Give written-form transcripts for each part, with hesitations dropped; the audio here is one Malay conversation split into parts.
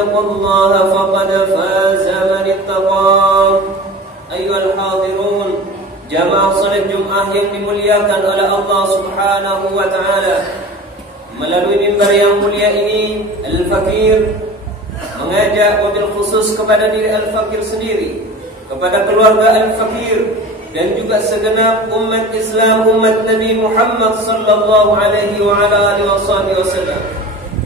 اتقوا الله فقد فاز من اتقى. أيها الحاضرون, jamaah salat Jumat yang dimuliakan oleh Allah Subhanahu wa taala. Melalui mimbar yang mulia ini, Al-Fakir mengajak wabil khusus kepada diri Al-Fakir sendiri, kepada keluarga Al-Fakir, dan juga segenap umat Islam, umat Nabi Muhammad sallallahu alaihi wa ala alihi wasallam.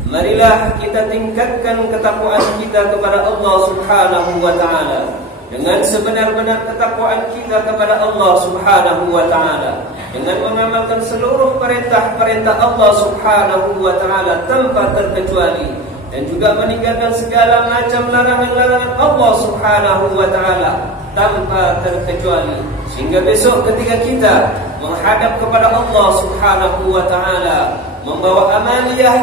Marilah kita tingkatkan ketakwaan kita kepada Allah Subhanahu wa taala dengan sebenar-benar ketakwaan kita kepada Allah Subhanahu wa taala, dengan mengamalkan seluruh perintah-perintah Allah Subhanahu wa taala tanpa terkecuali, dan juga meninggalkan segala macam larangan-larangan Allah Subhanahu wa taala tanpa terkecuali, sehingga besok ketika kita menghadap kepada Allah Subhanahu wa taala membawa amaliyah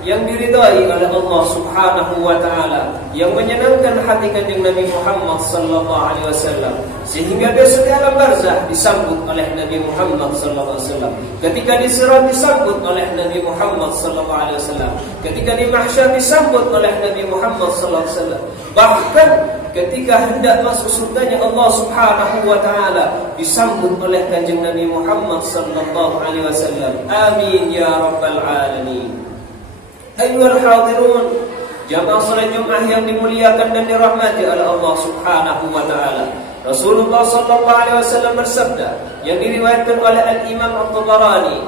yang diridai oleh Allah Subhanahu wa taala, yang menyenangkan hati kanjeng Nabi Muhammad sallallahu alaihi wasallam, sehingga besok di alam barzakh disambut oleh Nabi Muhammad sallallahu alaihi wasallam, ketika di sirat disambut oleh Nabi Muhammad sallallahu alaihi wasallam, ketika di mahsyar disambut oleh Nabi Muhammad sallallahu alaihi wasallam, bahkan ketika hendak masuk surganya Allah Subhanahu wa taala disambut oleh kanjeng Nabi Muhammad sallallahu alaihi wasallam. Amin ya rabbal alamin. Ayyuhal hadirun, jamaah salat Jumat yang dimuliakan dan dirahmati oleh Allah Subhanahu wa taala. Rasulullah sallallahu alaihi wasallam bersabda yang diriwayatkan oleh Al-Imam At-Tabarani.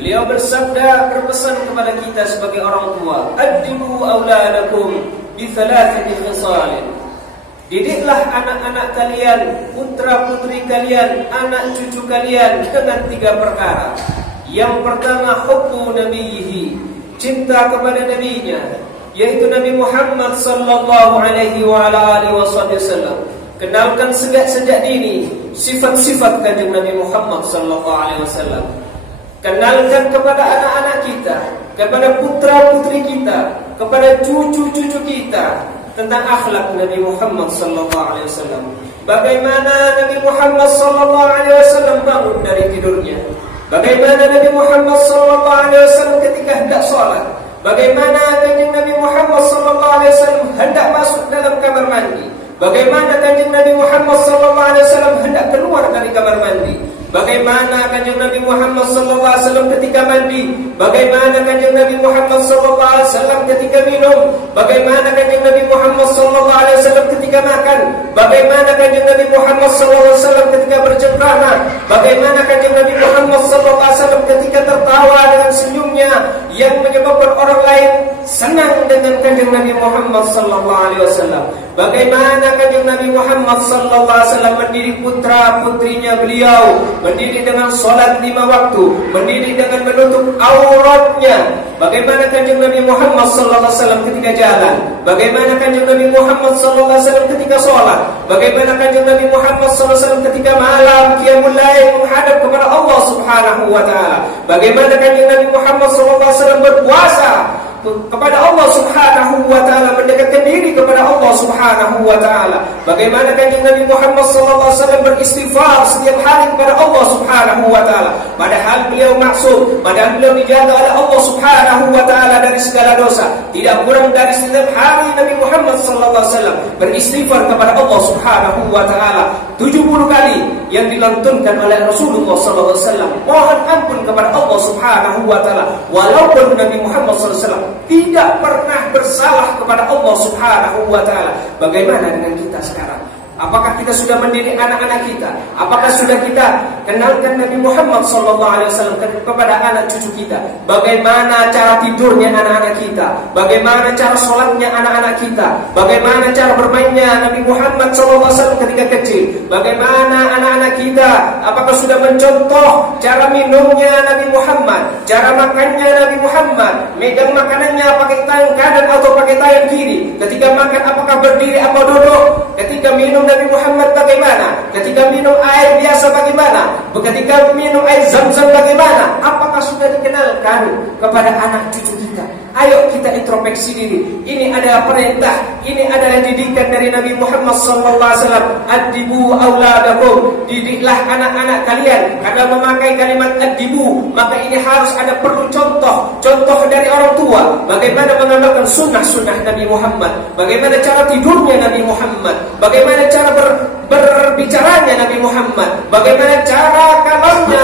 Beliau bersabda, berpesan kepada kita sebagai orang tua, "Addibu auladakum bi thalathati khisalin." Didiklah anak-anak kalian, putra-putri kalian, anak cucu kalian dengan 3 perkara. Yang pertama, hubbu nabiyhi, cinta kepada nabinya, yaitu Nabi Muhammad sallallahu alaihi wa ala alihi wasallam. Kenalkan sejak dini sifat-sifat kanjeng Nabi Muhammad sallallahu alaihi wasallam. Kenalkan kepada anak-anak kita, kepada putra-putri kita, kepada cucu-cucu kita tentang akhlak Nabi Muhammad sallallahu alaihi wasallam. Bagaimana Nabi Muhammad sallallahu alaihi wasallam bangun dari tidurnya, bagaimana Nabi Muhammad sallallahu alaihi wasallam ketika hendak sholat, bagaimana kanjeng Nabi Muhammad sallallahu alaihi wasallam hendak masuk dalam kamar mandi, bagaimana kanjeng Nabi Muhammad sallallahu alaihi wasallam hendak keluar dari kamar mandi, bagaimana kanjeng Nabi Muhammad sallallahu alaihi wasallam ketika mandi, bagaimana kanjeng Nabi Muhammad sallallahu alaihi wasallam ketika minum, bagaimana kanjeng Nabi Muhammad sallallahu alaihi wasallam ketika makan, bagaimana kanjeng Nabi Muhammad sallallahu alaihi wasallam ketika bercengkrama, bagaimana kanjeng Nabi Muhammad sallallahu alaihi wasallam ketika tertawa dengan senyumnya yang menyebabkan orang lain senang dengan kanjeng Nabi Muhammad sallallahu alaihi wasallam, bagaimana kanjeng Nabi Muhammad sallallahu alaihi wasallam mendidik putra-putrinya beliau, mendidik dengan salat 5 waktu, mendidik dengan menutup auratnya, bagaimana kanjeng Nabi Muhammad sallallahu alaihi wasallam ketika jalan, bagaimana kanjeng Nabi Muhammad sallallahu alaihi wasallam ketika sholat, bagaimana kanjeng Nabi Muhammad sallallahu alaihi wasallam ketika malam qiyamul lail menghadap kepada Allah Subhanahu wa taala, bagaimana kanjeng Nabi Muhammad sallallahu alaihi wasallam berpuasa kepada Allah Subhanahu wa taala, mendekatkan diri kepada Allah Subhanahu wa taala, bagaimana kanjeng Nabi Muhammad sallallahu alaihi wasallam beristighfar setiap hari kepada Allah Subhanahu wa taala, padahal beliau maksum, padahal beliau dijaga oleh Allah Subhanahu wa taala dari segala dosa. Tidak kurang dari setiap hari Nabi Muhammad sallallahu alaihi wasallam beristighfar kepada Allah Subhanahu wa taala 70 kali yang dilantunkan oleh Rasulullah sallallahu alaihi wasallam. Mohon ampun kepada Allah Subhanahu wa taala, walaupun Nabi Muhammad sallallahu alaihi wasallam tidak pernah bersalah kepada Allah Subhanahu wa taala. Bagaimana dengan kita sekarang? Apakah kita sudah mendidik anak-anak kita? Apakah sudah kita kenalkan Nabi Muhammad SAW kepada anak cucu kita? Bagaimana cara tidurnya anak-anak kita? Bagaimana cara sholatnya anak-anak kita? Bagaimana cara bermainnya Nabi Muhammad SAW ketika kecil? Bagaimana anak-anak kita? Apakah sudah mencontoh cara minumnya Nabi Muhammad? Cara makannya Nabi Muhammad? Megang makanannya pakai tangan kanan atau pakai tangan kiri? Ketika makan apakah berdiri atau duduk? Ketika minum Nabi Muhammad bagaimana? Ketika minum air biasa bagaimana? Ketika minum air zam-zam bagaimana? Apakah sudah dikenalkan tanamkan kepada anak cucu kita. Ayo kita introspeksi diri. Ini adalah perintah, ini adalah didikan dari Nabi Muhammad SAW. Adibu auladakum, didiklah anak-anak kalian. Karena memakai kalimat adibu, maka ini harus ada perlu contoh dari orang tua. Bagaimana mengamalkan sunnah-sunnah Nabi Muhammad, bagaimana cara tidurnya Nabi Muhammad, bagaimana cara berbicaranya Nabi Muhammad, bagaimana cara kamarnya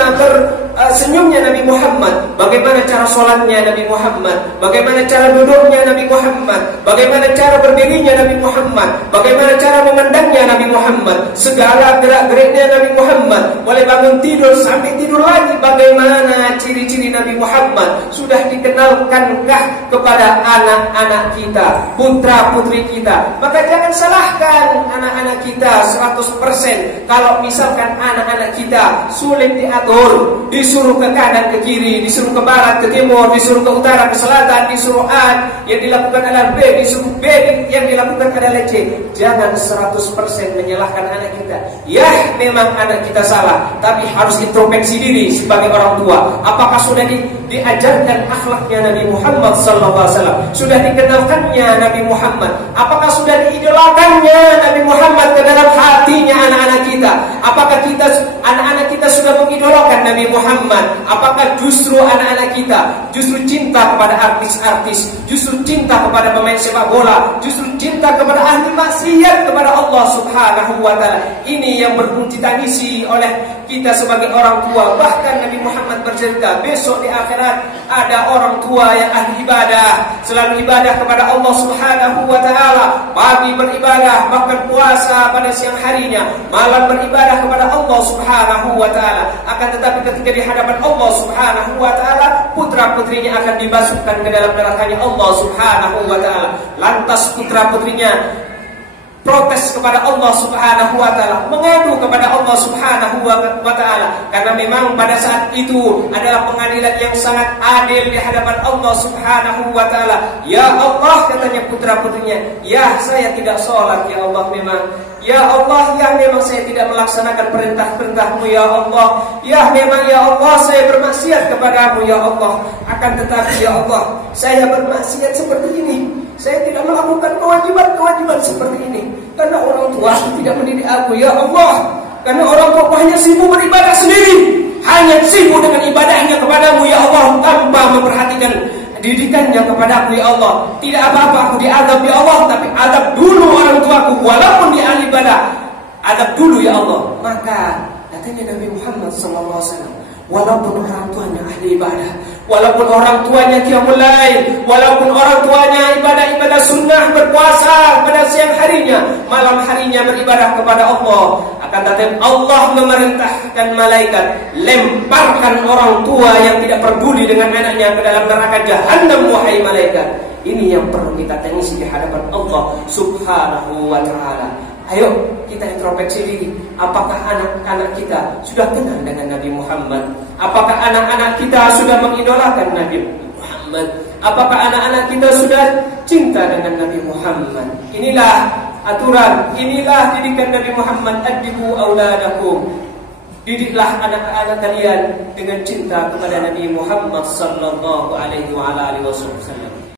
senyumnya Nabi Muhammad, bagaimana cara sholatnya Nabi Muhammad, bagaimana cara duduknya Nabi Muhammad, bagaimana cara berdirinya Nabi Muhammad, bagaimana cara memandangnya Nabi Muhammad, segala gerak-geriknya Nabi Muhammad, mulai bangun tidur sampai tidur lagi, bagaimana ciri-ciri Nabi Muhammad. Sudah dikenalkankah kepada anak-anak kita, putra-putri kita? Maka jangan salahkan anak-anak kita 100%. Kalau misalkan anak-anak kita sulit diatur, disuruh ke kanan ke kiri, disuruh ke barat ke timur, disuruh ke utara ke selatan, disuruh A yang dilakukan adalah B, disuruh B yang dilakukan adalah C. Jangan 100% menyalahkan anak kita. Ya, memang anak kita salah, tapi harus introspeksi diri sebagai orang tua. Apakah sudah diajarkan akhlaknya Nabi Muhammad SAW? Sudah dikenalkannya Nabi Muhammad? Apakah sudah diidolakannya Nabi Muhammad ke dalam hatinya anak-anak kita? Apakah anak-anak kita sudah mengidolakan Nabi Muhammad? Apakah justru anak-anak kita justru cinta kepada artis-artis, justru cinta kepada pemain sepak bola, justru cinta kepada ahli maksiat kepada Allah Subhanahu wa taala? Ini yang perlu ditangisi oleh kita sebagai orang tua. Bahkan Nabi Muhammad bercerita, besok di akhirat ada orang tua yang ahli ibadah, selalu ibadah kepada Allah Subhanahu wa taala, pagi beribadah, bahkan puasa pada siang harinya, malam beribadah kepada Allah Subhanahu wa taala. Akan tetapi ketika di hadapan Allah Subhanahu wa taala, putra-putrinya akan dimasukkan ke dalam nerakanya Allah Subhanahu wa taala. Lantas putra-putrinya protes kepada Allah Subhanahu wa taala, mengadu kepada Allah Subhanahu wa taala, karena memang pada saat itu adalah pengadilan yang sangat adil di hadapan Allah Subhanahu wa taala. Ya Allah, katanya putra-putrinya, ya saya tidak sholat ya Allah, memang ya Allah, ya memang saya tidak melaksanakan perintah-perintahmu ya Allah, ya memang ya Allah saya bermaksiat kepadamu ya Allah. Akan tetapi ya Allah, saya bermaksiat seperti ini, saya tidak melakukan kewajiban-kewajiban seperti ini karena orang tua tidak mendidik aku ya Allah. Karena orang tua hanya sibuk beribadah sendiri, hanya sibuk dengan ibadahnya kepadamu ya Allah, tanpa memperhatikan didikannya kepadaku ya Allah. Tidak apa-apa aku diadab ya Allah, tapi adab dulu orang tuaku, walaupun dia ahli ibadah, adab dulu ya Allah. Maka katanya Nabi Muhammad SAW, walaupun orang tuanya ahli ibadah, walaupun orang tuanya qiyamul lail, walaupun orang tuanya ibadah-ibadah sunnah, berpuasa pada siang harinya, malam harinya beribadah kepada Allah, akan tetapi Allah memerintahkan malaikat, lemparkan orang tua yang tidak peduli dengan anaknya ke dalam neraka jahanam, wahai malaikat. Ini yang perlu kita tangisi di hadapan Allah Subhanahu wa taala. Ayo kita introspeksi diri. Apakah anak-anak kita sudah kenal dengan Nabi Muhammad? Apakah anak-anak kita sudah mengidolakan Nabi Muhammad? Apakah anak-anak kita sudah cinta dengan Nabi Muhammad? Inilah aturan, inilah didikan Nabi Muhammad. Adibu auladakum, didiklah anak-anak kalian dengan cinta kepada Nabi Muhammad sallallahu alaihi wasallam.